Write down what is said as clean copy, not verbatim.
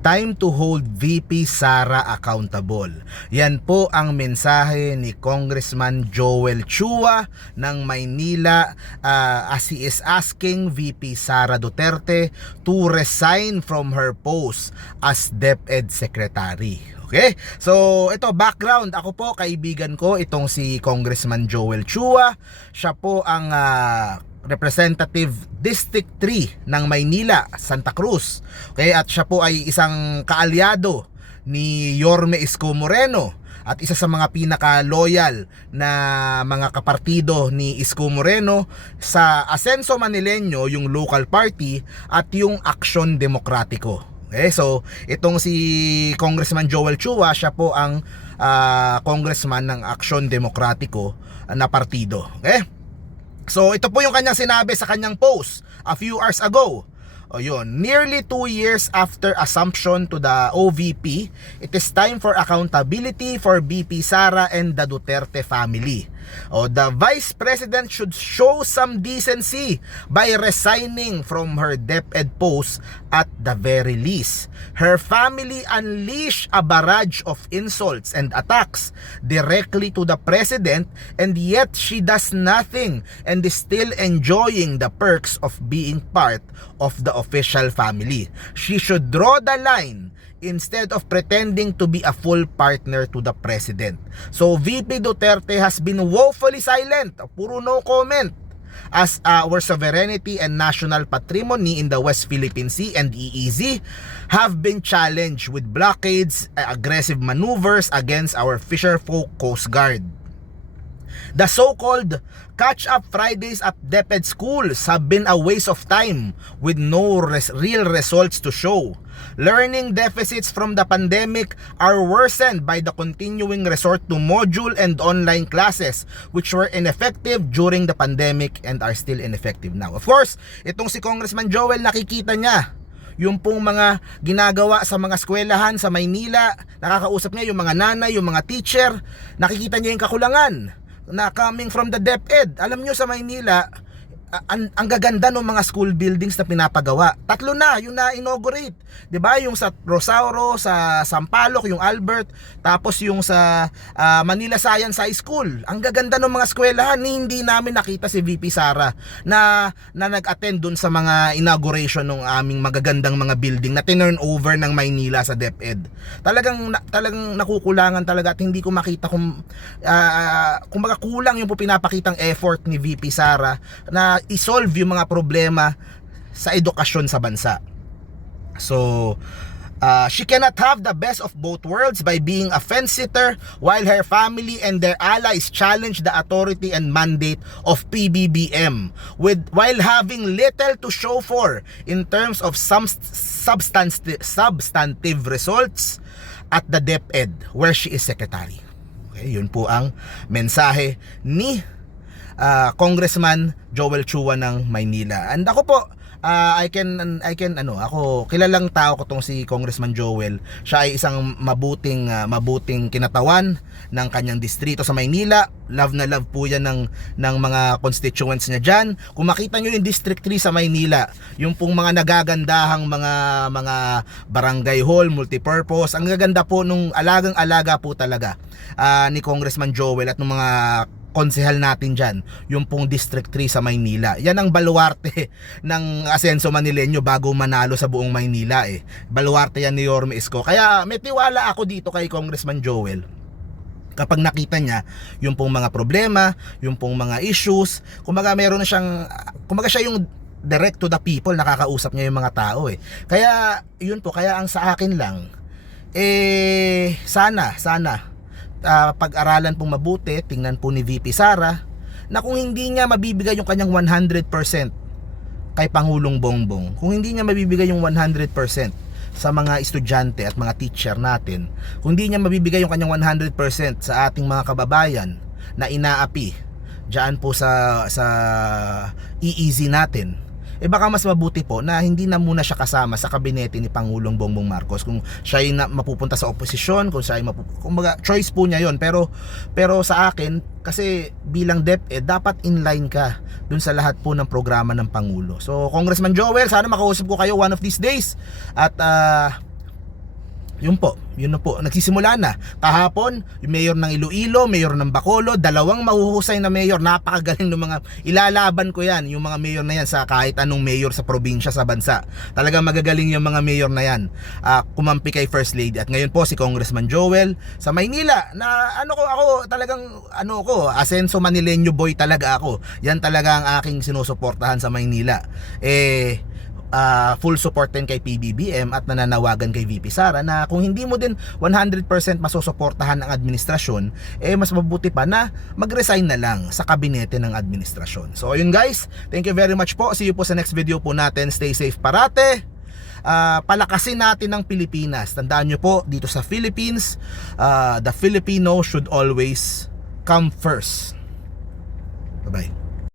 Time to hold VP Sara accountable. Yan po ang mensahe ni Congressman Joel Chua ng Maynila as he is asking VP Sara Duterte to resign from her post as DepEd Secretary. Okay? So, ito background. Ako po, kaibigan ko itong si Congressman Joel Chua. Siya po ang Representative District 3 ng Maynila, Santa Cruz. Okay, at siya po ay isang kaalyado ni Yorme Isko Moreno at isa sa mga pinaka-loyal na mga kapartido ni Isko Moreno sa Asenso Manileño, yung local party, at yung Aksyon Demokratiko. Okay, so itong si Congressman Joel Chua, siya po ang congressman ng Aksyon Demokratiko na partido. Okay? So ito po yung kanyang sinabi sa kanyang post a few hours ago. O yun, nearly 2 years after assumption to the OVP, it is time for accountability for VP Sara and the Duterte family. The Vice President should show some decency by resigning from her DepEd post at the very least. Her family unleashed a barrage of insults and attacks directly to the President, and yet she does nothing and is still enjoying the perks of being part of the official family. She should draw the line instead of pretending to be a full partner to the President. So VP Duterte has been woefully silent, puro no comment, as our sovereignty and national patrimony in the West Philippine Sea and EEZ have been challenged with blockades, aggressive maneuvers against our fisherfolk Coast Guard. The so-called catch-up Fridays at DepEd schools have been a waste of time with no real results to show. Learning deficits from the pandemic are worsened by the continuing resort to module and online classes which were ineffective during the pandemic and are still ineffective now. Of course, itong si Congressman Joel, nakikita niya yung pong mga ginagawa sa mga eskwelahan sa Maynila, nakakausap niya yung mga nanay, yung mga teacher, nakikita niya yung kakulangan na coming from the DepEd. Alam nyo sa Maynila, ang gaganda ng mga school buildings na pinapagawa. 3 na yung na-inaugurate. 'Di ba? Yung sa Rosauro, sa Sampaloc, yung Albert, tapos yung sa Manila Science High School. Ang gaganda ng mga eskwelahan, hindi namin nakita si VP Sara na nag-attend dun sa mga inauguration ng aming magagandang mga building na tinurn over ng Maynila sa DepEd. Talagang nakukulangan talaga at hindi ko makita kung kulang yung pinapakitang effort ni VP Sara na i-solve yung mga problema sa edukasyon sa bansa. So, she cannot have the best of both worlds by being a fence-sitter while her family and their allies challenge the authority and mandate of PBBM while having little to show for in terms of some substantive results at the DepEd where she is secretary. Okay, yun po ang mensahe ni Congressman Joel Chua ng Maynila. And ako po, ako kilalang tao ko tong si Congressman Joel. Siya ay isang mabuting kinatawan ng kanyang distrito sa Maynila. Love na love po yan ng mga constituents niya diyan. Kung makita niyo yung District 3 sa Maynila, yung pong mga nagagandahang mga barangay hall, multipurpose, ang gaganda po nung alagang-alaga po talaga ni Congressman Joel at ng mga konsehal natin dyan, yung pong District 3 sa Maynila. Yan ang baluarte ng Asenso Manileño bago manalo sa buong Maynila eh. Baluarte yan ni Yorme Isko. Kaya may tiwala ako dito kay Congressman Joel. Kapag nakita niya yung pong mga problema, yung pong mga issues, kumbaga meron na siyang, siya yung direct to the people, nakakausap niya yung mga tao eh. Kaya yun po, kaya ang sa akin lang sana pag-aralan pong mabuti, tingnan po ni VP Sara na kung hindi niya mabibigay yung kanyang 100% kay Pangulong Bongbong, kung hindi niya mabibigay yung 100% sa mga estudyante at mga teacher natin, kung hindi niya mabibigay yung kanyang 100% sa ating mga kababayan na inaapi diyan po sa EEZ natin, baka mas mabuti po na hindi na muna siya kasama sa kabinete ni Pangulong Bongbong Marcos. Kung siya ay mapupunta sa oposisyon, kung siya ay kumbaga choice po niya yon. Pero sa akin, kasi bilang DepEd, dapat inline ka dun sa lahat po ng programa ng Pangulo. So Congressman Joel, sana makausap ko kayo one of these days at Yun po, yun na po. Nagsisimula na. Kahapon, yung mayor ng Iloilo, mayor ng Bacolod, dalawang mahuhusay na mayor. Napakagaling ng mga, ilalaban ko yan, yung mga mayor na yan sa kahit anong mayor sa probinsya, sa bansa. Talagang magagaling yung mga mayor na yan. Kumampi kay First Lady. At ngayon po si Congressman Joel sa Maynila, na ako talagang, Asenso Manileño boy talaga ako. Yan talaga ang aking sinusuportahan sa Maynila. Full support din kay PBBM at nananawagan kay VP Sara na kung hindi mo din 100% masusuportahan ang administrasyon, mas mabuti pa na mag-resign na lang sa kabinete ng administrasyon. So ayun guys, thank you very much po. See you po sa next video po natin. Stay safe parate. Palakasin natin ang Pilipinas. Tandaan nyo po, dito sa Philippines, the Filipino should always come first. Bye-bye.